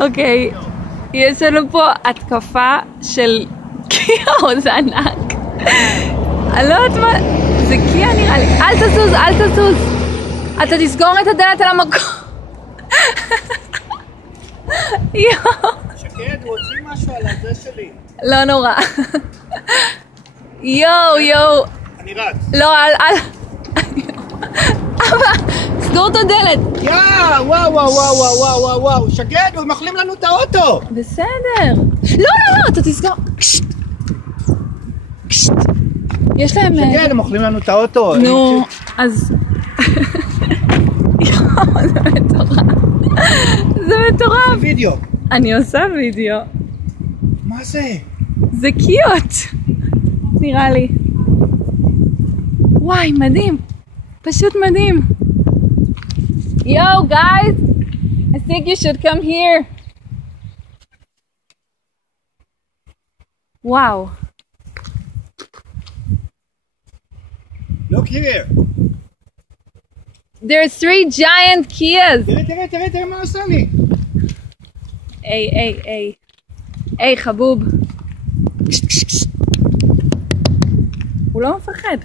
אוקיי, יש לנו פה התקפה של קיה, זה ענק. אני לא יודעת מה, זה קיה נראה לי. אל תזוז, אל תזוז. אתה תסגור את הדלת על המקום. יואו. שקד, רוצים משהו על הזה שלי. לא נורא. יואו. אני רץ. לא, אל. אבא, סגור את הדלת. וואו. שקד, הם אוכלים לנו את האוטו. בסדר. לא, אתה תסגור. יש להם... שקד, הם אוכלים לנו את האוטו. נו, אז... יואו, זה מטורף. זה מטורף. וידאו. אני עושה וידאו. מה זה? זה קיוט. נראה לי. וואי, מדהים. פשוט מדהים. Yo, guys. I think you should come here. Wow. Look here. There are 3 giant Kias. תראה מה עושה לי. היי, חבוב. הוא לא מפחד.